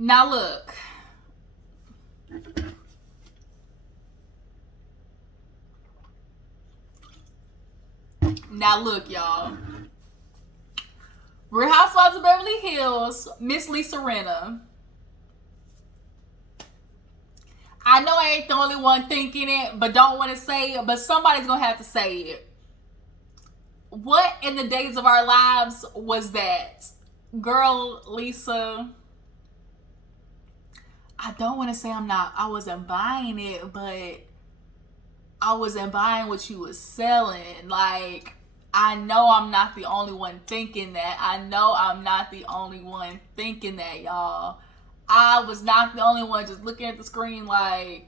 Now look. Now look, y'all. Real Housewives of Beverly Hills, Miss Lisa Rinna. I know I ain't the only one thinking it, but don't want to say it, but somebody's going to have to say it. What in the days of our lives was that? Girl, Lisa, I don't want to say I wasn't buying it, but I wasn't buying what you was selling. Like, I know I'm not the only one thinking that. I know I'm not the only one thinking that, y'all. I was not the only one just looking at the screen like,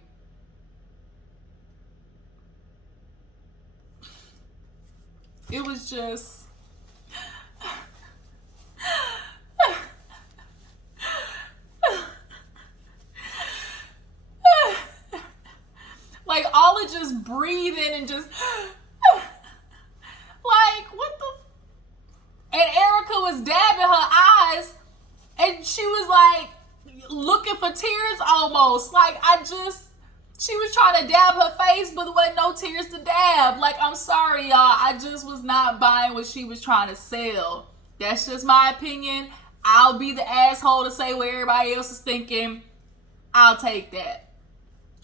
it was just, like all of just breathing and just, like, what the, and Erica was dabbing her eyes and she was like, looking for tears almost. Like, she was trying to dab her face, but there wasn't no tears to dab. Like, I'm sorry, y'all. I just was not buying what she was trying to sell. That's just my opinion. I'll be the asshole to say what everybody else is thinking. I'll take that.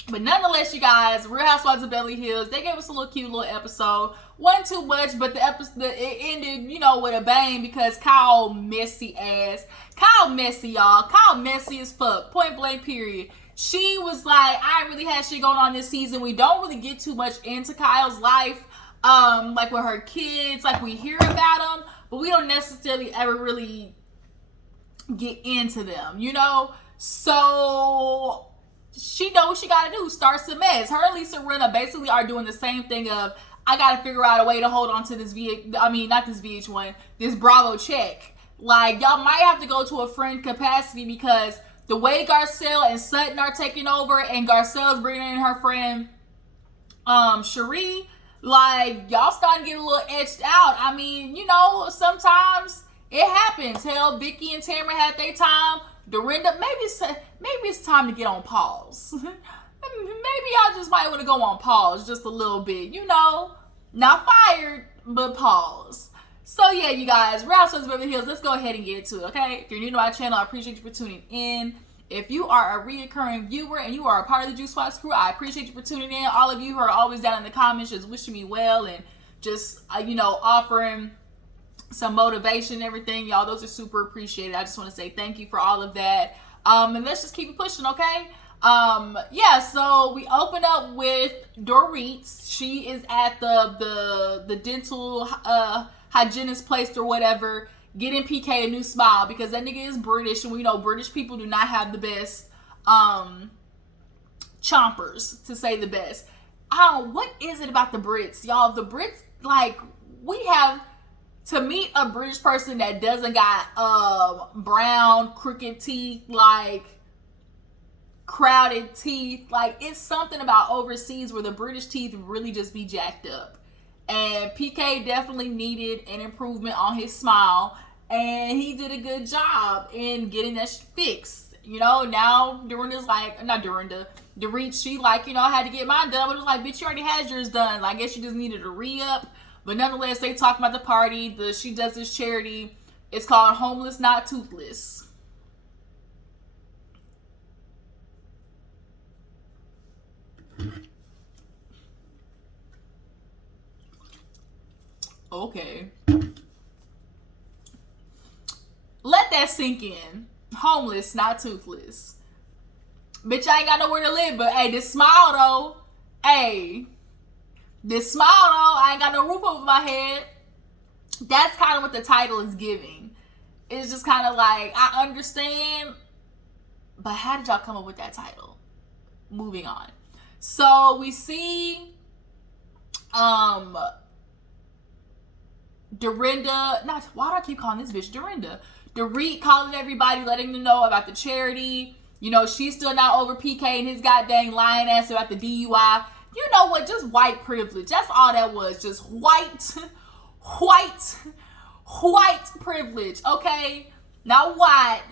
But nonetheless, you guys, Real Housewives of Beverly Hills, they gave us a little cute little episode. Wasn't too much, but it ended, with a bang because Kyle messy ass. Kyle messy, y'all. Kyle messy as fuck. Point blank, period. She was like, I ain't really had shit going on this season. We don't really get too much into Kyle's life, like with her kids. Like, we hear about them, but we don't necessarily ever really get into them, So she knows what she gotta do. Start some mess. Her and Lisa Rinna basically are doing the same thing of, I gotta figure out a way to hold on to this this Bravo check. Like, y'all might have to go to a friend capacity because the way Garcelle and Sutton are taking over and Garcelle's bringing in her friend Cherie, like, y'all starting to get a little edged out. I mean, sometimes it happens. Hell, Vicky and Tamara had their time. Dorinda, maybe it's time to get on pause. Maybe y'all just might want to go on pause just a little bit. Not fired, but pause. So yeah, you guys, Real Housewives of Beverly Hills, let's go ahead and get into it, okay? If you're new to my channel, I appreciate you for tuning in. If you are a reoccurring viewer and you are a part of the Juice Box crew, I appreciate you for tuning in. All of you who are always down in the comments just wishing me well and just, offering some motivation and everything. Y'all, those are super appreciated. I just want to say thank you for all of that. And let's just keep it pushing, okay? So we open up with Dorit. She is at the dental hygienist place or whatever, getting PK a new smile because that nigga is British, and we know British people do not have the best chompers, to say the best. What is it about the Brits, y'all? The Brits, like, we have to meet a British person that doesn't got brown crooked teeth, like crowded teeth. Like, it's something about overseas where the British teeth really just be jacked up. And PK definitely needed an improvement on his smile, and he did a good job in getting that fixed. Now Dorinda's like, not Dorinda, Dorit, she like, had to get mine done, but it was like, bitch, you already had yours done. I guess you just needed a re-up. But nonetheless, they talk about the party. She does this charity. It's called Homeless Not Toothless. Okay. Let that sink in. Homeless, not toothless. Bitch, I ain't got nowhere to live, but hey, this smile though. Hey. This smile though, I ain't got no roof over my head. That's kind of what the title is giving. It's just kind of like, I understand, but how did y'all come up with that title? Moving on. So we see Dorinda, why do I keep calling this bitch Dorinda? Dorit calling everybody, letting them know about the charity. She's still not over PK and his goddamn lying ass about the DUI. You know what? Just white privilege. That's all that was. Just white privilege. Okay? Not white,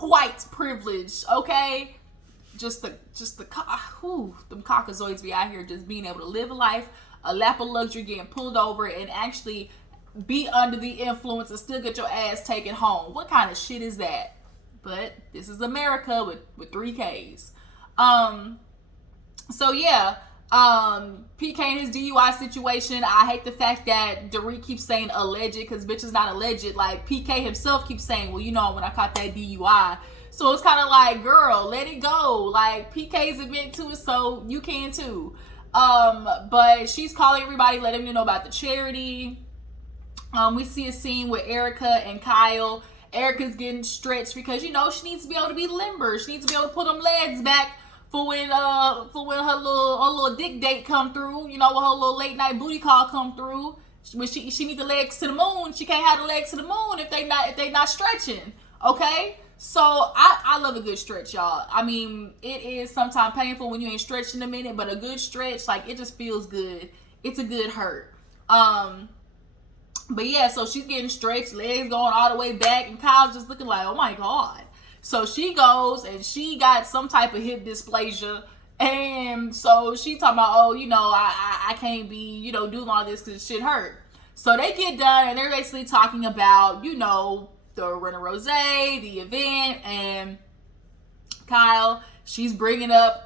white privilege, okay? Just the them caucasoids be out here just being able to live a life, a lap of luxury, getting pulled over, and actually be under the influence and still get your ass taken home. What kind of shit is that? But this is America with 3 Ks. So yeah, PK and his DUI situation. I hate the fact that Dorit keeps saying alleged, because bitch is not alleged. Like, PK himself keeps saying, well, you know, when I caught that DUI. So it's kind of like, girl, let it go. Like, PK's admitting to it, so you can too. But she's calling everybody, letting them know about the charity. We see a scene with Erica and Kyle. Erica's getting stretched because, you know, she needs to be able to be limber. She needs to be able to put them legs back for when her little dick date come through. You know, when her little late night booty call come through. When she need the legs to the moon. She can't have the legs to the moon if they not stretching. Okay. So I love a good stretch, y'all. I mean, it is sometimes painful when you ain't stretching a minute, but a good stretch, like, it just feels good. It's a good hurt. But yeah, so she's getting stretched, legs going all the way back, and Kyle's just looking like, oh my God. So she goes and she got some type of hip dysplasia. And so she talking about, oh, you know, I can't be, you know, doing all this because shit hurt. So they get done and they're basically talking about, you know, the Rena Rose, the event, and Kyle, she's bringing up,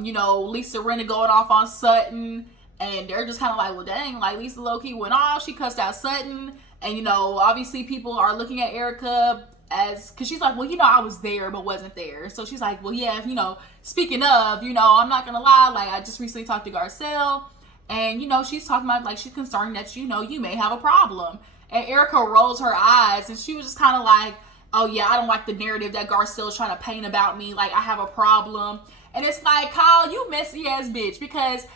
you know, Lisa Rinna going off on Sutton, and they're just kind of like, well, dang, like, Lisa low-key went off, she cussed out Sutton, and, you know, obviously people are looking at Erica as, because she's like, well, you know, I was there but wasn't there. So she's like, well, yeah, you know, speaking of, you know, I'm not gonna lie, like, I just recently talked to Garcelle, and, you know, she's talking about, like, she's concerned that, you know, you may have a problem. And Erica rolls her eyes, and she was just kind of like, oh yeah, I don't like the narrative that Garcelle's trying to paint about me, like I have a problem. And it's like, Kyle, you messy ass bitch, because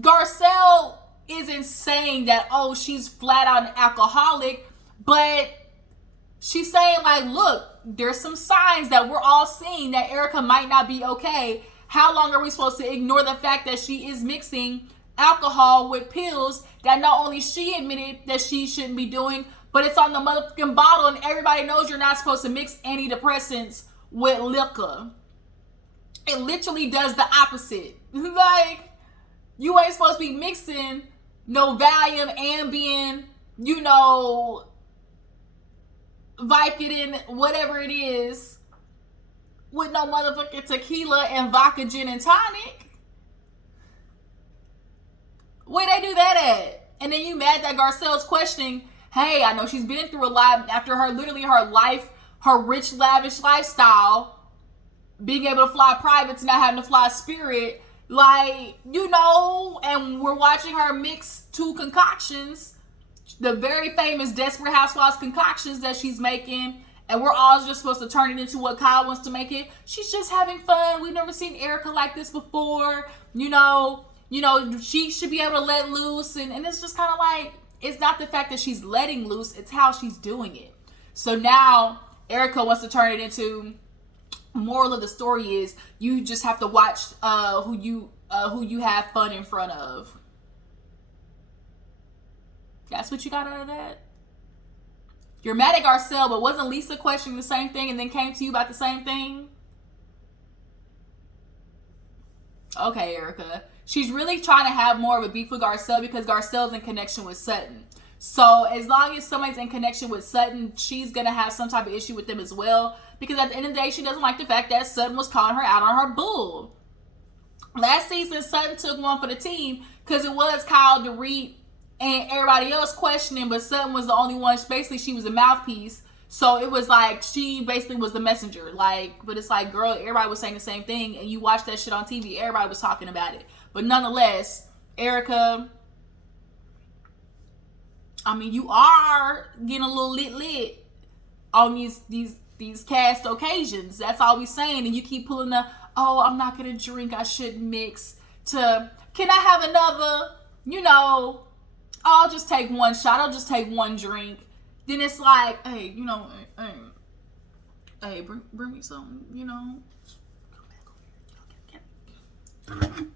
Garcelle isn't saying that, oh, she's flat out an alcoholic, but she's saying, like, look, there's some signs that we're all seeing that Erica might not be okay. How long are we supposed to ignore the fact that she is mixing alcohol with pills that not only she admitted that she shouldn't be doing, but it's on the motherfucking bottle, and everybody knows you're not supposed to mix antidepressants with liquor. It literally does the opposite. Like, you ain't supposed to be mixing no Valium, Ambien, you know, Vicodin, whatever it is, with no motherfucking tequila and vodka, gin, and tonic. Where they do that at? And then you mad that Garcelle's questioning, hey, I know she's been through a lot after her life, her rich, lavish lifestyle, being able to fly private to not having to fly Spirit, like, you know, and we're watching her mix 2 concoctions, the very famous Desperate Housewives concoctions that she's making, and we're all just supposed to turn it into what Kyle wants to make it. She's just having fun. We've never seen Erica like this before, you know, she should be able to let loose, and it's just kind of like, it's not the fact that she's letting loose, it's how she's doing it. So now Erica wants to turn it into, moral of the story is, you just have to watch who you have fun in front of. That's what you got out of that? You're mad at Garcelle, but wasn't Lisa questioning the same thing and then came to you about the same thing? Okay, Erica. She's really trying to have more of a beef with Garcelle because Garcelle's in connection with Sutton. So as long as somebody's in connection with Sutton, she's going to have some type of issue with them as well. Because at the end of the day, she doesn't like the fact that Sutton was calling her out on her bull. Last season, Sutton took one for the team because it was Kyle, Dorit, and everybody else questioning, but Sutton was the only one. Basically, she was a mouthpiece. So it was like, she basically was the messenger. Like, but it's like, girl, everybody was saying the same thing, and you watch that shit on TV, everybody was talking about it. But nonetheless, Erica, I mean, you are getting a little lit on these cast occasions. That's all we saying. And you keep pulling the, oh, I'm not gonna drink, I shouldn't mix, to, can I have another, you know, I'll just take one shot, I'll just take one drink. Then it's like, hey, you know, hey, bring me something, you know. Come back over here.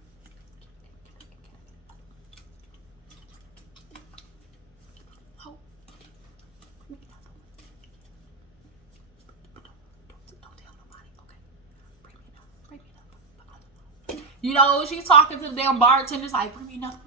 You know, she's talking to the damn bartenders like, bring me another.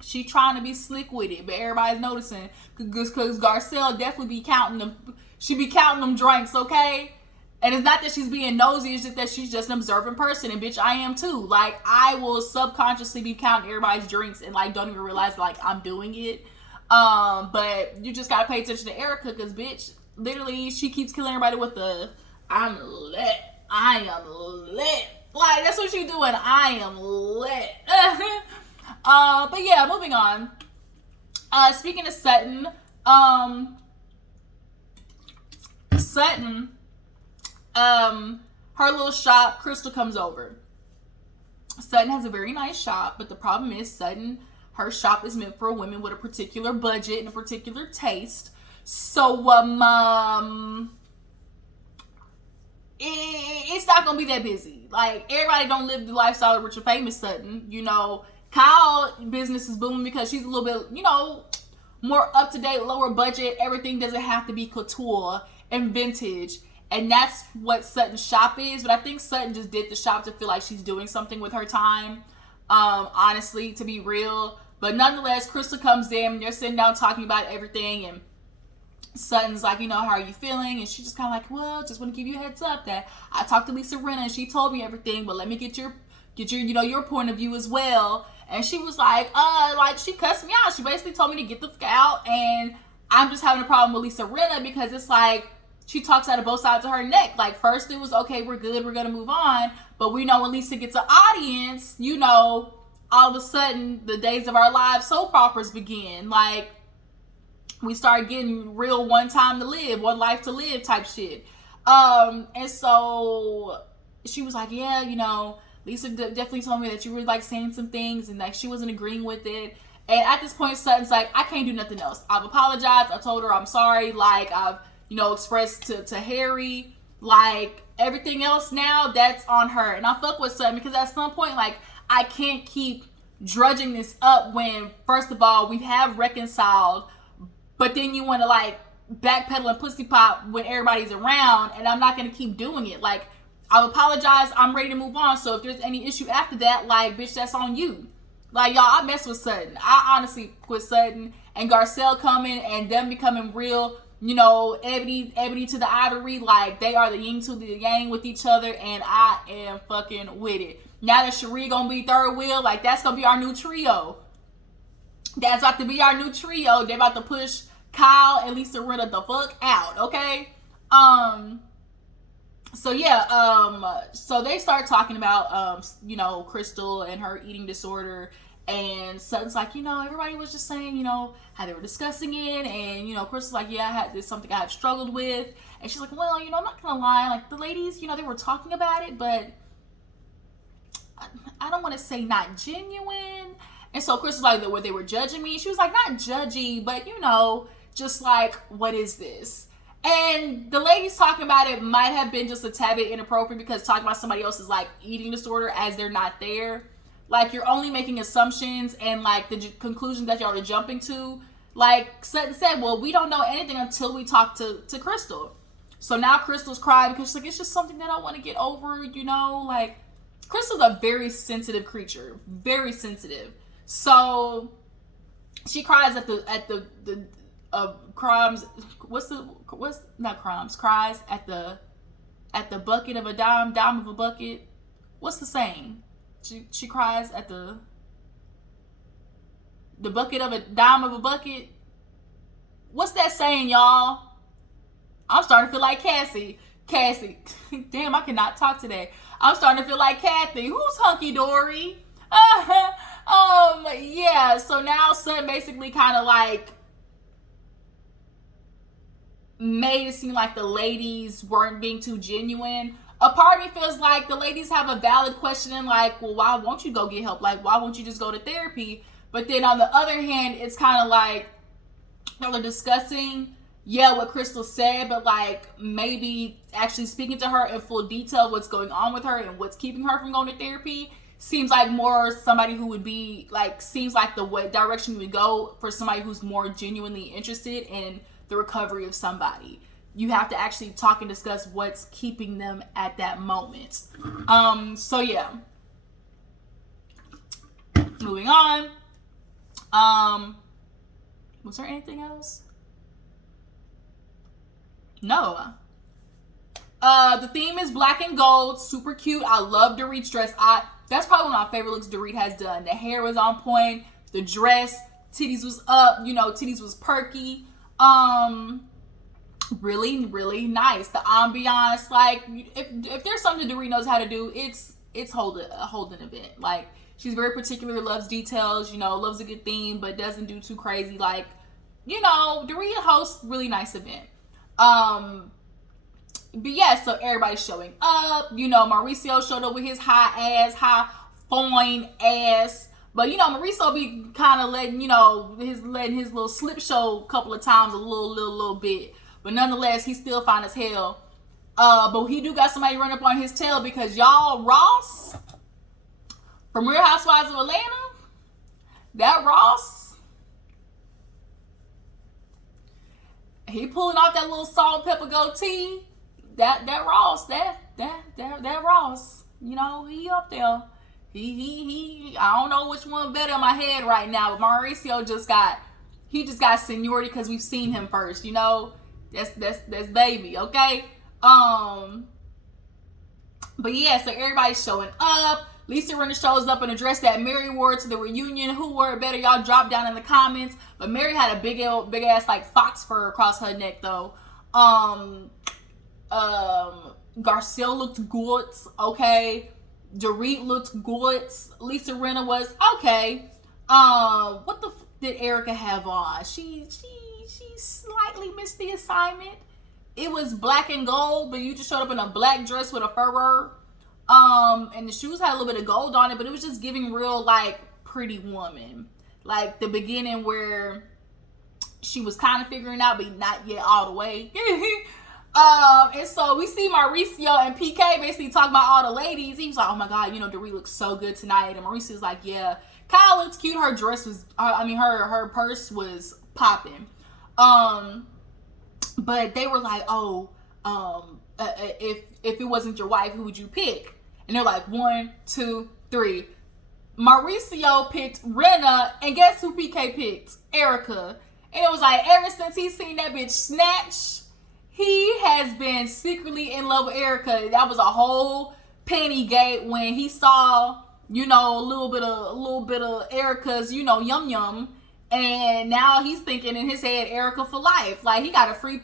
She trying to be slick with it, but everybody's noticing because Garcelle definitely be counting them. She be counting them drinks, okay? And it's not that she's being nosy, it's just that she's just an observant person. And bitch, I am too. Like, I will subconsciously be counting everybody's drinks and like don't even realize like I'm doing it. But you just gotta pay attention to Erica because bitch, literally she keeps killing everybody with the I'm lit. I am lit. Like, that's what she's doing. I am lit. But yeah, moving on. Speaking of Sutton, her little shop, Crystal comes over. Sutton has a very nice shop, but the problem is Sutton, her shop is meant for women with a particular budget and a particular taste. So, it's not gonna be that busy. Like, everybody don't live the lifestyle of Rich and Famous Sutton, you know. Kyle business is booming because she's a little bit, you know, more up-to-date, lower budget. Everything doesn't have to be couture and vintage. And that's what Sutton's shop is. But I think Sutton just did the shop to feel like she's doing something with her time. Honestly, to be real. But nonetheless, Crystal comes in. They're sitting down talking about everything. And Sutton's like, you know, how are you feeling? And she's just kind of like, well, just want to give you a heads up that I talked to Lisa Rinna and she told me everything. But let me get your, you know, your point of view as well. And she was like, she cussed me out. She basically told me to get the fuck out. And I'm just having a problem with Lisa Rinna because it's like, she talks out of both sides of her neck. Like, first it was, okay, we're good, we're going to move on. But we know when Lisa gets an audience, you know, all of a sudden, the days of our lives soap operas begin. Like, we start getting real one time to live, one life to live type shit. And so she was like, yeah, you know, Lisa definitely told me that you were like saying some things and like she wasn't agreeing with it. And at this point, Sutton's like, I can't do nothing else. I've apologized. I told her I'm sorry. Like, I've, you know, expressed to Harry, like, everything else now, that's on her. And I fuck with Sutton because at some point, like, I can't keep drudging this up when, first of all, we have reconciled, but then you want to, like, backpedal and pussy pop when everybody's around, and I'm not going to keep doing it. Like, I've apologized, I'm ready to move on, so if there's any issue after that, like, bitch, that's on you. Like, y'all, I mess with Sutton. I honestly with Sutton and Garcelle coming and them becoming real, you know, ebony to the ivory, like, they are the yin to the yang with each other, and I am fucking with it. Now that Cherie gonna be third wheel, like, that's gonna be our new trio. That's about to be our new trio. They're about to push Kyle and Lisa Rinna the fuck out, okay? So yeah, so they start talking about, you know, Crystal and her eating disorder, and Sutton's like, you know, everybody was just saying, you know, how they were discussing it, and, you know, Crystal's like, yeah, this is something I have struggled with, and she's like, well, you know, I'm not gonna lie, like, the ladies, you know, they were talking about it, but I don't want to say not genuine. And so Crystal's like, they were judging me. She was like, not judgy, but, you know, just like, what is this? And the ladies talking about it might have been just a tad bit inappropriate because talking about somebody else's, like, eating disorder as they're not there. Like, you're only making assumptions and, like, the conclusions that y'all are jumping to. Like Sutton said, well, we don't know anything until we talk to Crystal. So now Crystal's crying because she's like, it's just something that I want to get over, you know? Like, Crystal's a very sensitive creature. Very sensitive. So she cries at the crimes. Cries at the bucket of a dime of a bucket. What's the saying? She cries at the bucket of a dime of a bucket. What's that saying, y'all? I'm starting to feel like Cassie. Damn, I cannot talk today. I'm starting to feel like Kathy. Who's Hunky Dory? Yeah. So now Sutton basically kind of like made it seem like the ladies weren't being too genuine. A part of me feels like the ladies have a valid question and like, well, why won't you go get help? Like, why won't you just go to therapy? But then on the other hand, it's kind of like y'all are discussing, yeah, what Crystal said, but like maybe actually speaking to her in full detail what's going on with her and what's keeping her from going to therapy seems like more somebody who would be like, seems like the way direction you would go for somebody who's more genuinely interested in the recovery of somebody. You have to actually talk and discuss what's keeping them at that moment. So yeah. Moving on. Was there anything else? No. The theme is black and gold. Super cute. I love Dorit's dress. That's probably one of my favorite looks Dorit has done. The hair was on point. The dress, titties was up. You know, titties was perky. Really, really nice. The ambiance, like, if there's something Dorit knows how to do, it's hold an event. Like, she's very particular, loves details, you know, loves a good theme, but doesn't do too crazy. Like, you know, Dorit hosts really nice event. But yeah, so everybody's showing up. You know, Mauricio showed up with his high fine ass. But you know, Mauricio be kind of letting his little slip show a couple of times, a little bit. But nonetheless, he's still fine as hell. But he do got somebody run up on his tail because y'all, Ross from Real Housewives of Atlanta, that Ross, he pulling off that little salt and pepper goatee. That Ross, that Ross, you know, he up there. He I don't know which one better in my head right now, but Mauricio just got seniority because we've seen him first, you know. That's baby, okay? But yeah, so everybody's showing up. Lisa Rinna shows up in a dress that Mary wore to the reunion. Who wore it better? Y'all drop down in the comments. But Mary had a big ass like fox fur across her neck though. Garcelle looked good, okay. Dorit looked good. Lisa Rinna was okay. What the did Erica have on? She slightly missed the assignment. It was black and gold, but you just showed up in a black dress with a fur. And the shoes had a little bit of gold on it, but it was just giving real like pretty woman. Like the beginning where she was kind of figuring out, but not yet all the way. And so we see Mauricio and PK basically talking about all the ladies. He was like, oh my God, you know, Dorit looks so good tonight. And Mauricio's like, yeah, Kyle looks cute. Her dress was, her purse was popping. But they were like, if it wasn't your wife, who would you pick? And they're like, 1, 2, 3. Mauricio picked Rinna, and guess who PK picked? Erica. And it was like, ever since he's seen that bitch snatch, he has been secretly in love with Erica. That was a whole panty gate when he saw, you know, a little bit of Erica's, you know, yum. And now he's thinking in his head, Erica for life. Like, he got a free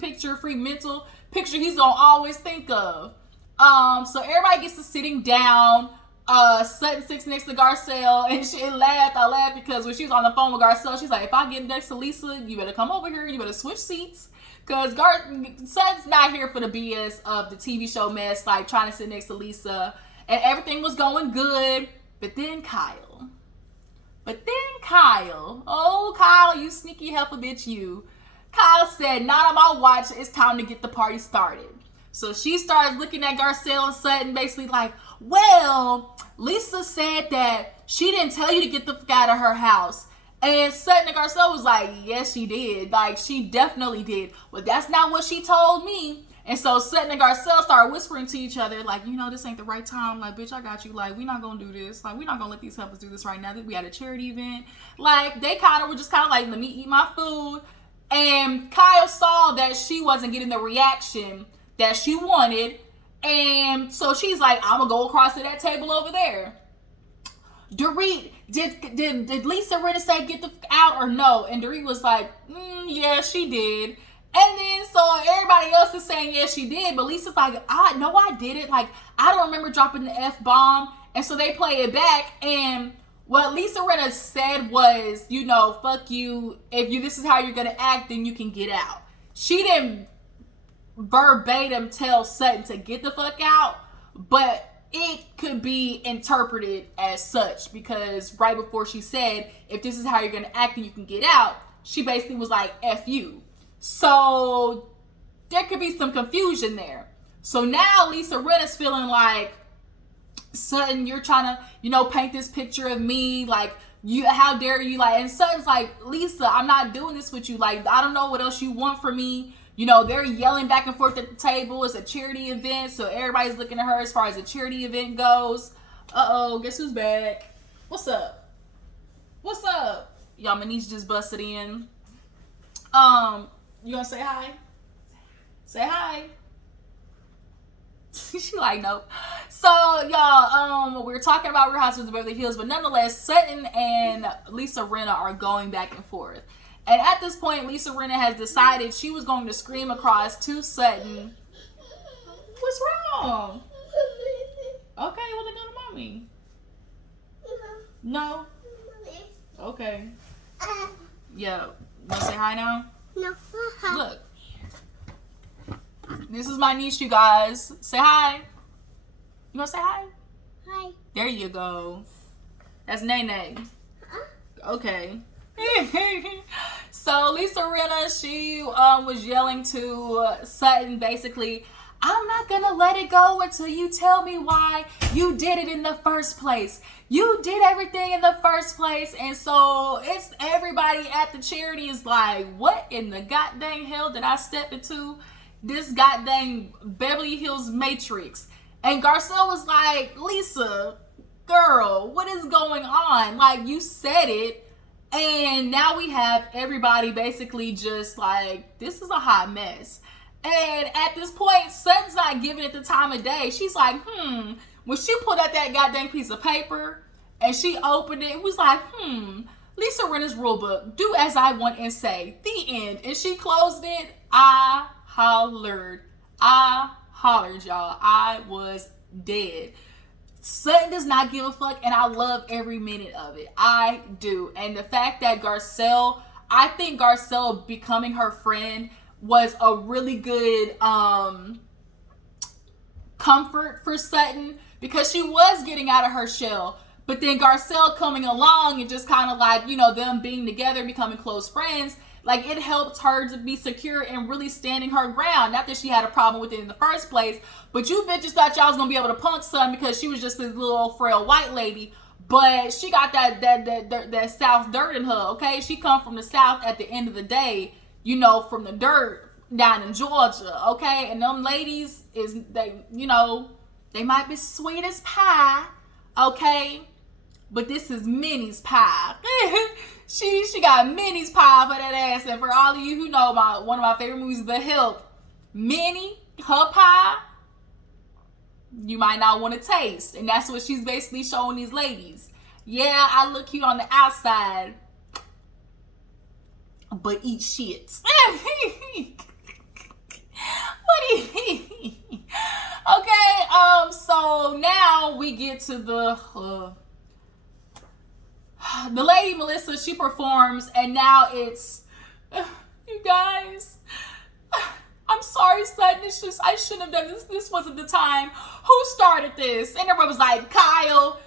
mental picture he's gonna always think of. So everybody gets to sitting down. Sutton sits next to Garcelle, and I laughed because when she was on the phone with Garcelle, she's like, if I get next to Lisa, you better come over here, you better switch seats. Because Sutton's not here for the BS of the TV show mess, like trying to sit next to Lisa. And everything was going good. But then Kyle, oh Kyle, you sneaky heifer bitch, you. Kyle said, not on my watch, it's time to get the party started. So she starts looking at Garcelle and Sutton basically like, well, Lisa said that she didn't tell you to get the fuck out of her house. And Sutton and Garcelle was like, yes, she did. Like, she definitely did. But that's not what she told me. And so Sutton and Garcelle started whispering to each other, like, you know, this ain't the right time. Like, bitch, I got you. Like, we not gonna do this. Like, we not gonna let these helpers do this right now. We had a charity event. Like, they kind of were just kind of like, let me eat my food. And Kyle saw that she wasn't getting the reaction that she wanted. And so she's like, I'm gonna go across to that table over there. Dorit, did Lisa Rinna say get the out or no? And Dorit was like, yeah, she did. And then so everybody else is saying yes, she did, but Lisa's like, I didn't. Like, I don't remember dropping the F-bomb. And so they play it back, and what Lisa Rinna said was, you know, fuck you. If this is how you're gonna act, then you can get out. She didn't verbatim tell Sutton to get the fuck out, but it could be interpreted as such, because right before she said, if this is how you're gonna act, then you can get out, she basically was like, F you. So there could be some confusion there. So now Lisa Rinna's feeling like Sutton, you're trying to, you know, paint this picture of me, like, you, how dare you, like, and Sutton's like, Lisa, I'm not doing this with you, like, I don't know what else you want from me. You know, they're yelling back and forth at the table. It's a charity event, so everybody's looking at her as far as the charity event goes. Uh-oh, guess who's back? What's up? What's up? Y'all, my niece just busted in. You gonna say hi? Say hi. She like, nope. So, y'all, we're talking about Real Housewives of Beverly Hills, but nonetheless, Sutton and Lisa Rinna are going back and forth. And at this point, Lisa Rinna has decided she was going to scream across to Sutton. What's wrong? Okay, well, then go to mommy. No? Okay. Yeah. You want to say hi now? No. Look. This is my niece, you guys. Say hi. You want to say hi? Hi. There you go. That's Nene. Okay. So Lisa Rinna, she was yelling to Sutton, basically, I'm not gonna let it go until you tell me why you did it in the first place. You did everything in the first place. And so it's everybody at the charity is like, what in the goddamn hell did I step into? This goddamn Beverly Hills Matrix. And Garcelle was like, Lisa, girl, what is going on? Like, you said it. And now we have everybody basically just like, this is a hot mess. And at this point, Sutton's not giving it the time of day. She's like, When she pulled out that goddamn piece of paper and she opened it, it was like, Lisa Rinna's rule book. Do as I want and say. The end. And she closed it. I hollered, y'all. I was dead. Sutton does not give a fuck, and I love every minute of it. I do. And the fact that Garcelle, I think Garcelle becoming her friend was a really good comfort for Sutton, because she was getting out of her shell. But then Garcelle coming along and just kind of like, you know, them being together, becoming close friends, like, it helped her to be secure and really standing her ground. Not that she had a problem with it in the first place, but you bitches thought y'all was gonna be able to punk Sutton because she was just this little old frail white lady. But she got that South dirt in her, okay? She come from the South at the end of the day, you know, from the dirt down in Georgia, okay? And them ladies they might be sweet as pie, okay? But this is Minnie's pie. She got Minnie's pie for that ass. And for all of you who know about one of my favorite movies, The Help, Minnie, her pie, you might not want to taste. And that's what she's basically showing these ladies. Yeah, I look cute on the outside, but eat shit. What do you Okay, so now we get to the lady Melissa. She performs, and now it's you guys, I'm sorry, Sutton, it's just, I shouldn't have done this. This wasn't the time. Who started this? And everybody was like, Kyle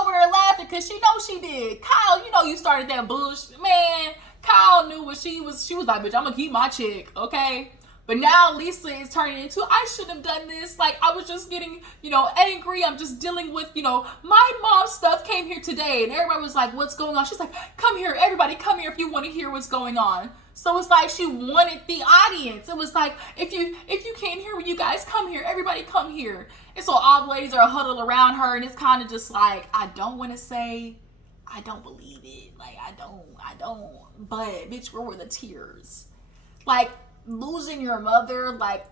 over there laughing because she knows she did. Kyle, you know you started that bullshit. Man, Kyle knew what she was like, bitch, I'm gonna keep my chick, okay? But now Lisa is turning into, I shouldn't have done this. Like, I was just getting, angry. I'm just dealing with, my mom's stuff came here today. And everybody was like, what's going on? She's like, come here, everybody, come here if you want to hear what's going on. So it's like she wanted the audience. It was like, if you can't hear me, you guys come here. Everybody come here. And so all the ladies are huddled around her. And it's kind of just like, I don't want to say, I don't believe it. Like, I don't. But, bitch, where were the tears? Like, losing your mother, like,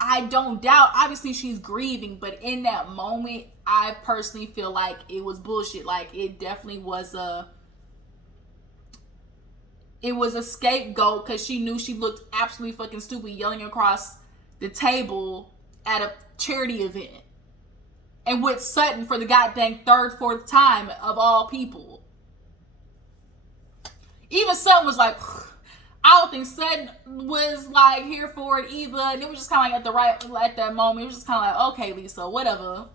I don't doubt, obviously she's grieving, but in that moment, I personally feel like it was bullshit. Like, it definitely was a scapegoat, because she knew she looked absolutely fucking stupid yelling across the table at a charity event, and with Sutton for the goddamn third, fourth time of all people. Even Sutton was like, I don't think Sutton was like here for it either, and it was just kind of like at that moment, it was just kind of like, okay, Lisa, whatever,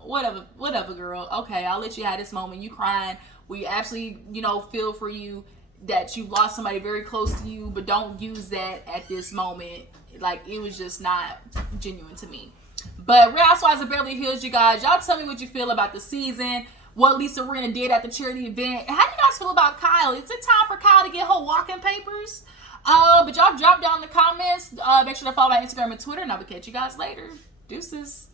girl. Okay, I'll let you have this moment. You crying. We absolutely, feel for you that you lost somebody very close to you, but don't use that at this moment. Like, it was just not genuine to me. But Real Housewives of Beverly Hills, you guys, y'all tell me what you feel about the season, what Lisa Rinna did at the charity event. How do you guys feel about Kyle? Is it time for Kyle to get her walking papers? But y'all drop down in the comments. Make sure to follow my Instagram and Twitter, and I will catch you guys later. Deuces.